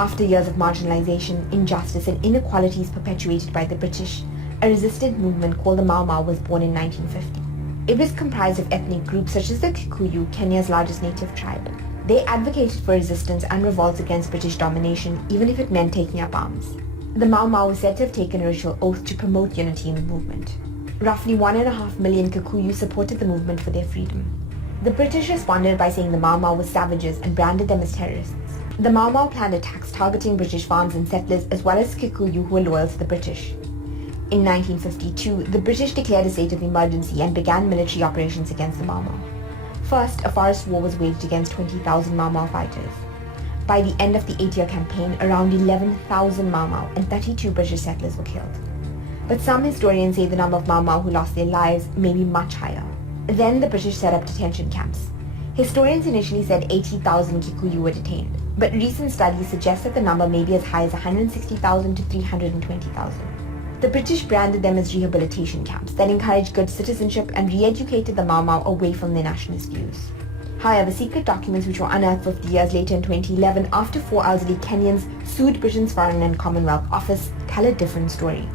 After years of marginalization, injustice, and inequalities perpetuated by the British, a resistant movement called the Mau Mau was born in 1950. It was comprised of ethnic groups such as the Kikuyu, Kenya's largest native tribe. They advocated for resistance and revolts against British domination, even if it meant taking up arms. The Mau Mau was said to have taken a ritual oath to promote unity in the movement. Roughly 1.5 million Kikuyu supported the movement for their freedom. The British responded by saying the Mau Mau were savages and branded them as terrorists. The Mau Mau planned attacks targeting British farms and settlers as well as Kikuyu who were loyal to the British. In 1952, the British declared a state of emergency and began military operations against the Mau Mau. First, a forest war was waged against 20,000 Mau Mau fighters. By the end of the 8-year campaign, around 11,000 Mau Mau and 32 British settlers were killed. But some historians say the number of Mau Mau who lost their lives may be much higher. Then the British set up detention camps. Historians initially said 80,000 Kikuyu were detained, but recent studies suggest that the number may be as high as 160,000 to 320,000. The British branded them as rehabilitation camps that encouraged good citizenship and re-educated the Mau Mau away from their nationalist views. However, secret documents which were unearthed 50 years later in 2011 after 4 elderly Kenyans sued Britain's Foreign and Commonwealth Office tell a different story.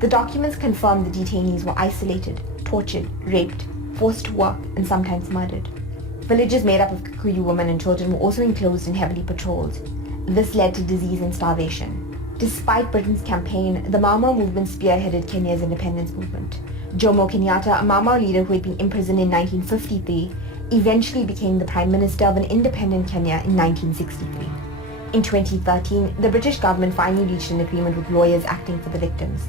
The documents confirm the detainees were isolated, tortured, raped, forced to work, and sometimes murdered. Villages made up of Kikuyu women and children were also enclosed and heavily patrolled. This led to disease and starvation. Despite Britain's campaign, the Mau Mau movement spearheaded Kenya's independence movement. Jomo Kenyatta, a Mau Mau leader who had been imprisoned in 1953, eventually became the Prime Minister of an independent Kenya in 1963. In 2013, the British government finally reached an agreement with lawyers acting for the victims.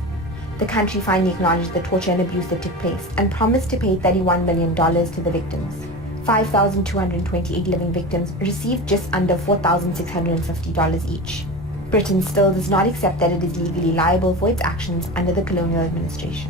The country finally acknowledged the torture and abuse that took place and promised to pay $31 million to the victims. 5,228 living victims received just under $4,650 each. Britain still does not accept that it is legally liable for its actions under the colonial administration.